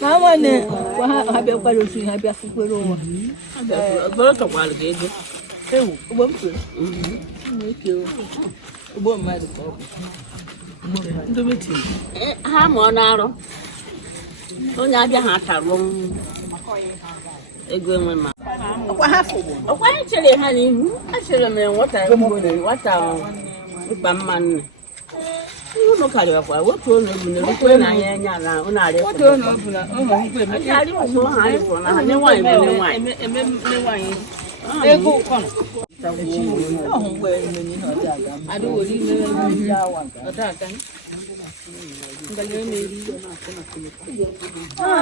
Mama ne wa habe kwalo si habe afukoro wa. Gboro to kwalo gege. Ewu, ugbo mpe. Ugbo mmadụ ka ọ bụ. Ndometi. Ha ma ọ na-arụ. Onye abịa ha tarụ ego enwe ma. Ọkwa ha fụgbọ. Ọkwa ha chere ha n'ihu. Ha chere mere nwata Igbo na nwata ịkpa mmanụ. Uno kaliwa kwa wotu ono buna rukwe na yenya na unare wotu ono buna ngwe ali mo hani kona ne wan ne wan ne wan ego kono ngwe ni no daga adu wori ne ya wan daga ngale ne ri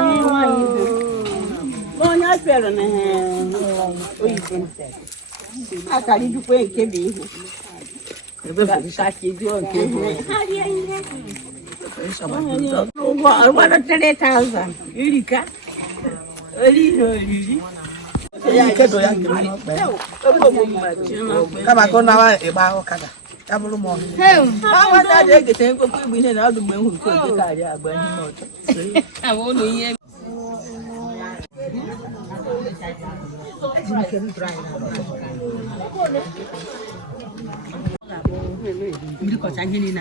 ni wan bo nya pere ne oyi bonse akari dukwe nke bi ihu What a 3,000. Erika. Kama kona wa eba okada. Tabulu mo. Awa na je gete nko ku ibu na adu gbe hu ko je ka ri agba ni mo to. Awo no ye. Hindi ko sa gini na.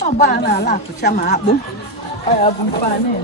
Oh, bana la kuchama abu. Aya bumpane.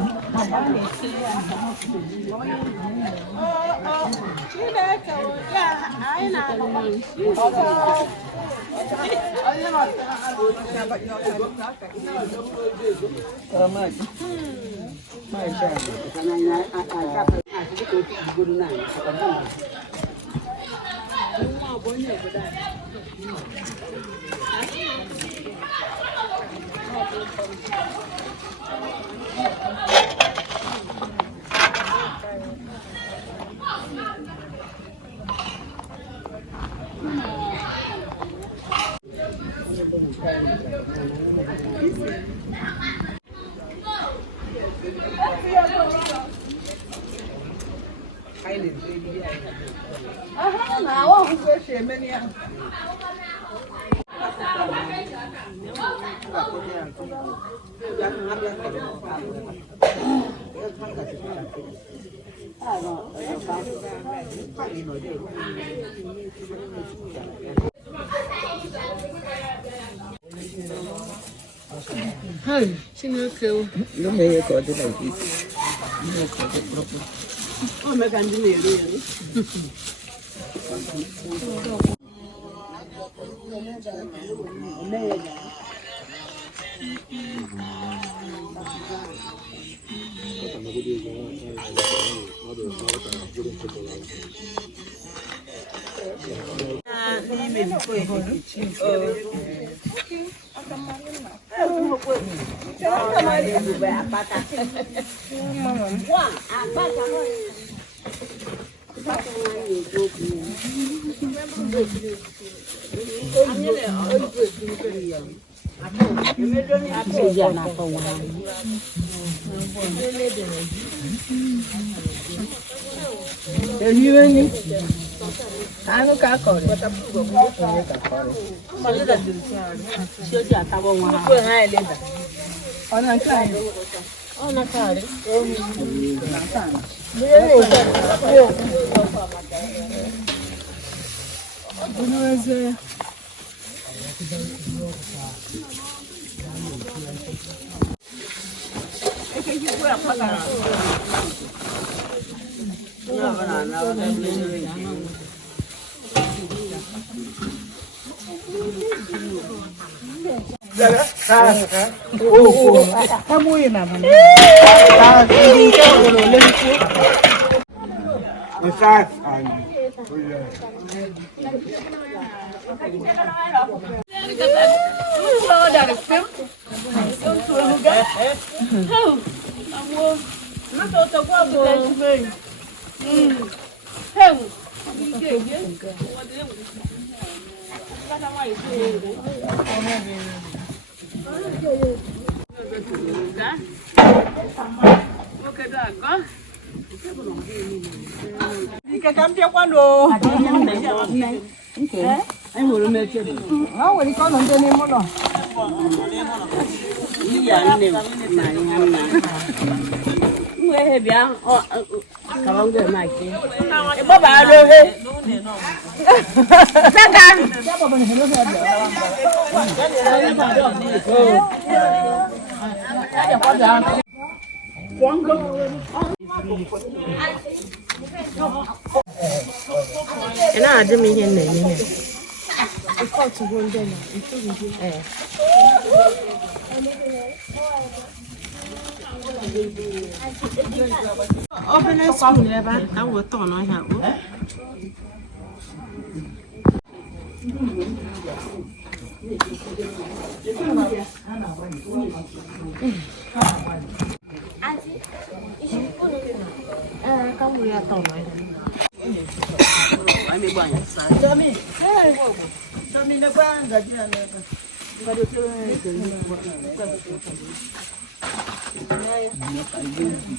Hey, Chineke. No me go to like this. No go to proper. Oh, me can do it.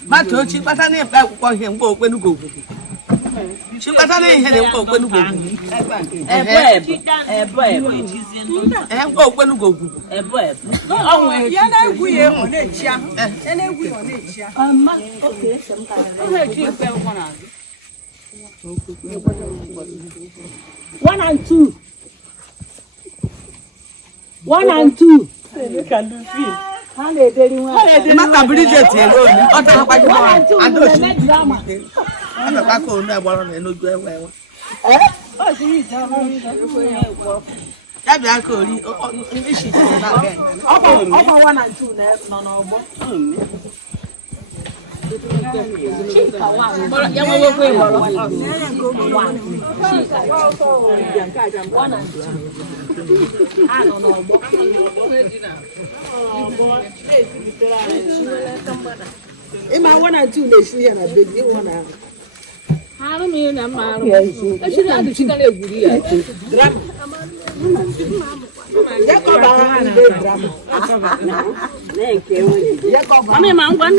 Mato chi pata ne pa ko he mpo pe nu go. Chi pata ne he ne mpo pe nu go. Mpo pe nu go. Oh, ya na gu ye o na chia. Na gu o na chia. Okay, some kind. Oh, chi pe ko na. 1 and 2. 1 and 2. You can do 3. Mata Bridget alone. Ota pa jo. Ando si. Ata pa ko na gboro na enoju ewe. Oh, si drama. Ya bi aka ori ni shi na be. Oba 1 and 2 na no ogbo. Chika wa. Ya mo wo pe boro. 1 and 2. Ah no ogbo. Ima 1 and 2 na shi ya na baby one na. Haru mi na maru. Ashiri adu chika le guri ya. Drama. Jacob and the drama. Jacob. Mami mangwan.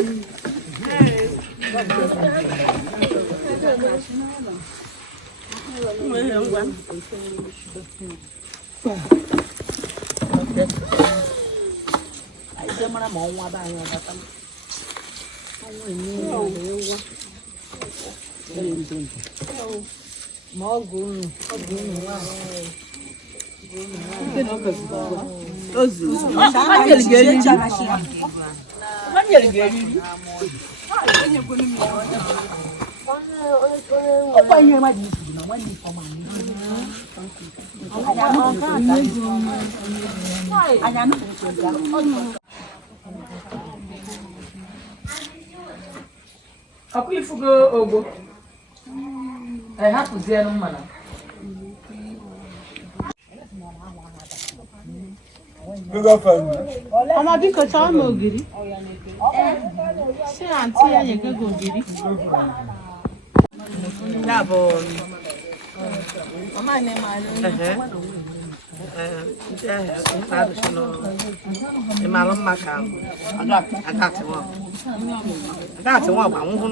Mana mau apa yang datang? Mau gun, aku ifugo ogbo hapụ zie mana ọmọ bí kò tọ́ ọmọ ògiri ṣé àǹtí ẹ̀yẹ̀ gẹ́gẹ́ ògiri dáàbọ̀ ọmọ ilẹ̀ máa lọ maka agati wọn ba nwuhu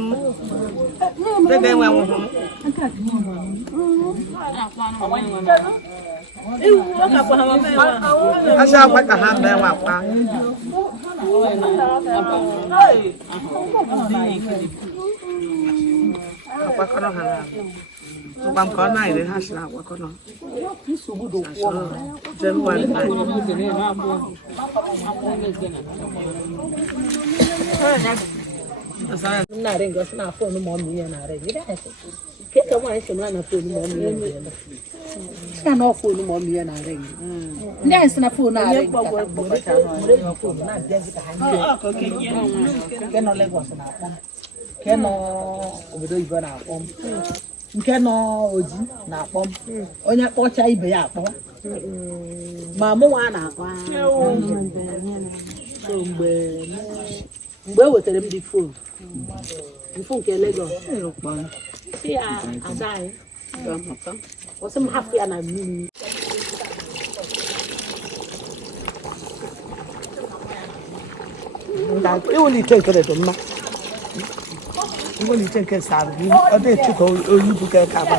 dede nwe nwuhu asa akwa ka ha mbe wa kwa Akwakọrọ ha na ngwa nke ọ na-ere ha si na akwakọrọ Jenụwarị na-arị ngosi na fon ma ọmụ ya na-arị ke ka nwaanyị so na fon ma ọmụ ya na-arị ya na fon ma ọmụ ya na-arị ndị anyị si na fon na-arị nke nọ Lagos na-akpọ nke nọ obodo oyibo na-akpọ nke nọ Oji na-akpọ onye kpọcha ibe ya akpọ ma mụnwa na-akpọ so mgbe e wetara m dị fon nke Lagos si ya ada anyị ọsị m hapụ ya na mmiri iwulite nke dị mma iwulite nke sara ọ dị ka oyi bụ ka aba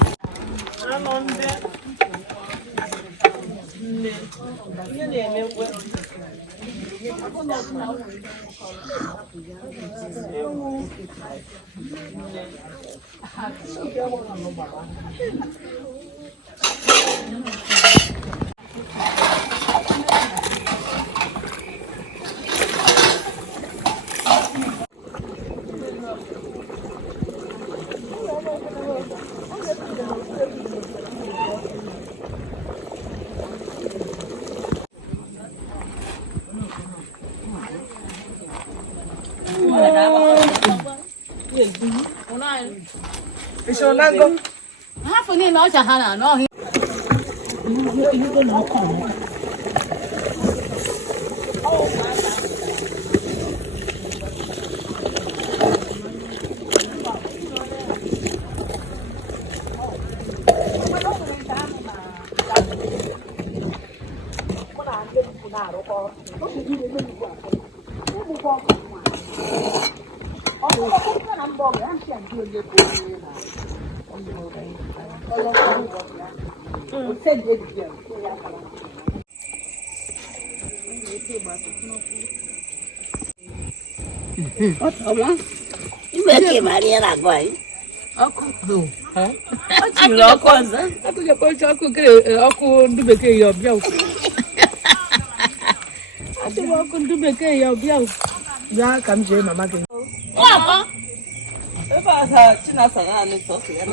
hapụ niile ọcha ha na n'ọhịa ọkụ ndị bekee ya ọbịa ọkụ ndị bekee ya ọbịa ya ka m jee mama gị ebe asa Chinasa ya alị sọsọ ya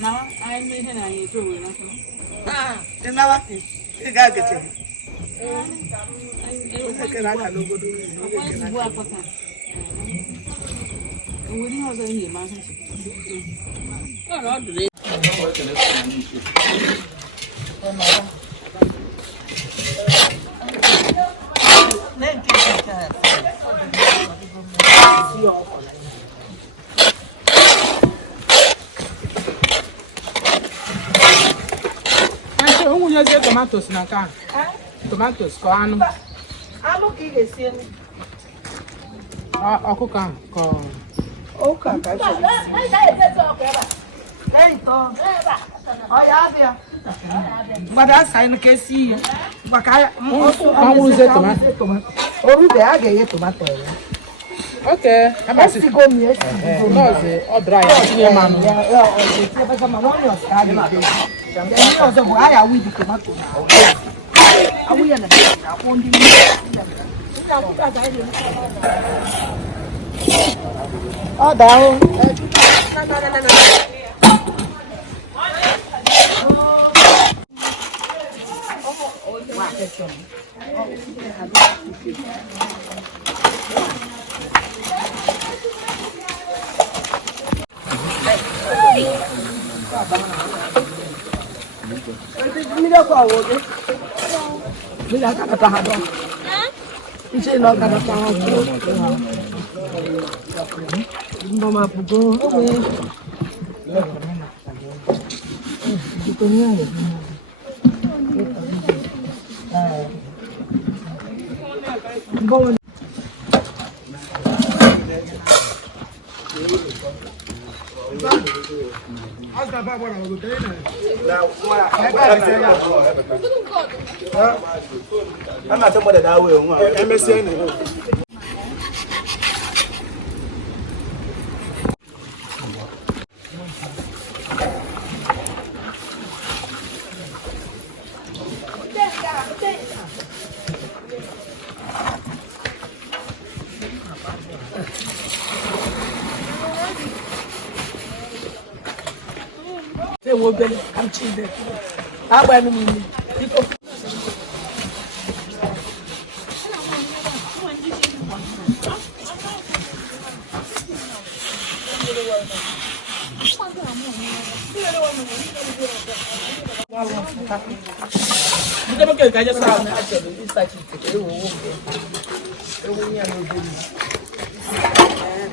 na anyị ihe na anyị eto were ị nawa ị ga-agache kere aka n'obodo ugbu akpata onwere ihe ọzọ ihe ma nwunye tomatoes na ka tomatoes ka anụ anụ ka ị ga-esi ọkụkọ ka ụka ka gbada asa ịnụ ka esi ihe maka ọnwụzie tomato orube a ga-eghe tomato ya okay esigo m ya esigo m ọ dry tinye mmanụ ọzọ bụ a ya awụ dị tomato awụ ya na akwụ ndị ọ dahụ mmiri ọkụ ọwụdị mmiri aka kata ha dọ nche na ọka kata ha kwuo mbọma pụgo mbọma I'm not somebody that way. will be I'm cheated. I went in.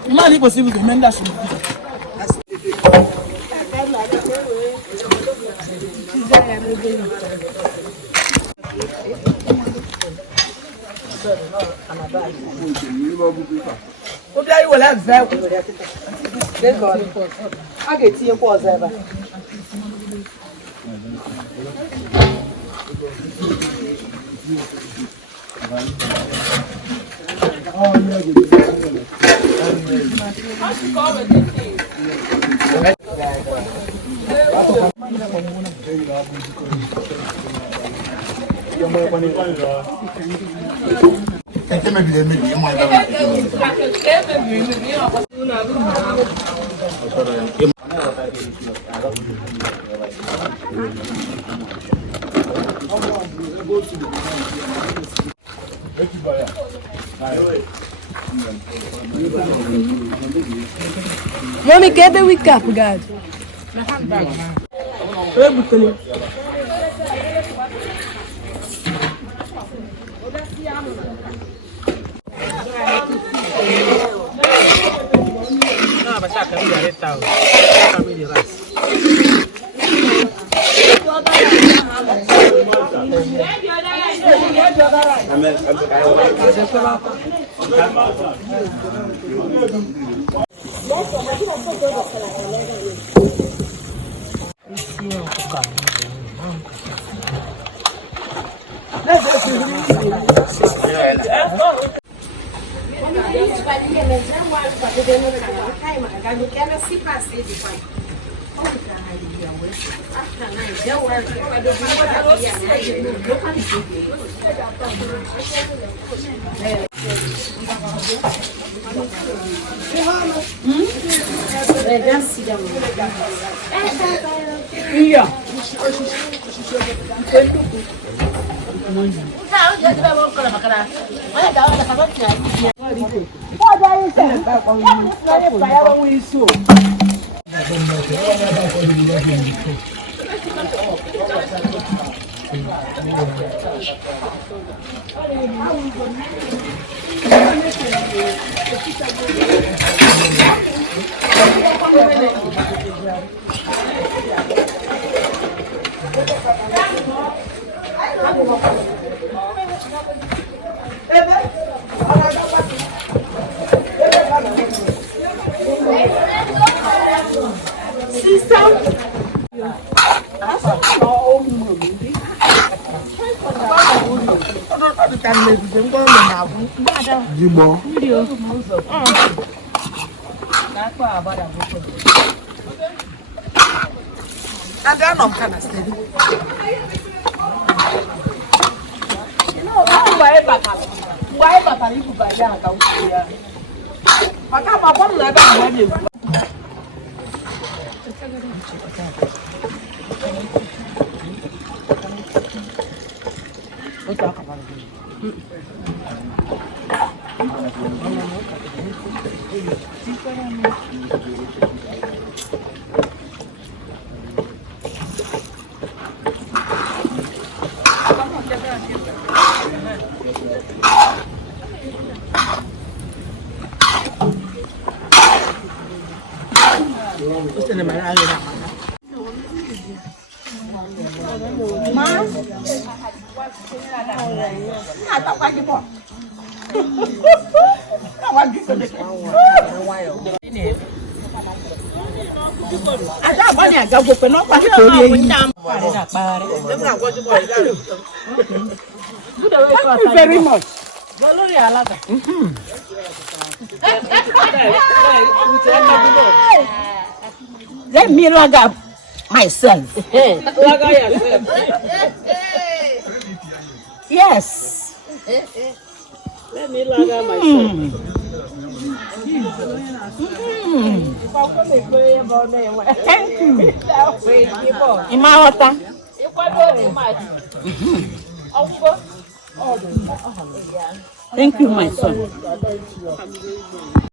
Mali possible que menda su. O dai wala va. I get here for ever. Mommy, get the wig up, God. Igbo. Thank you very much. Let me log up myself. Yes. Let me log up myself. Thank you. Imahota. Thank you, my son.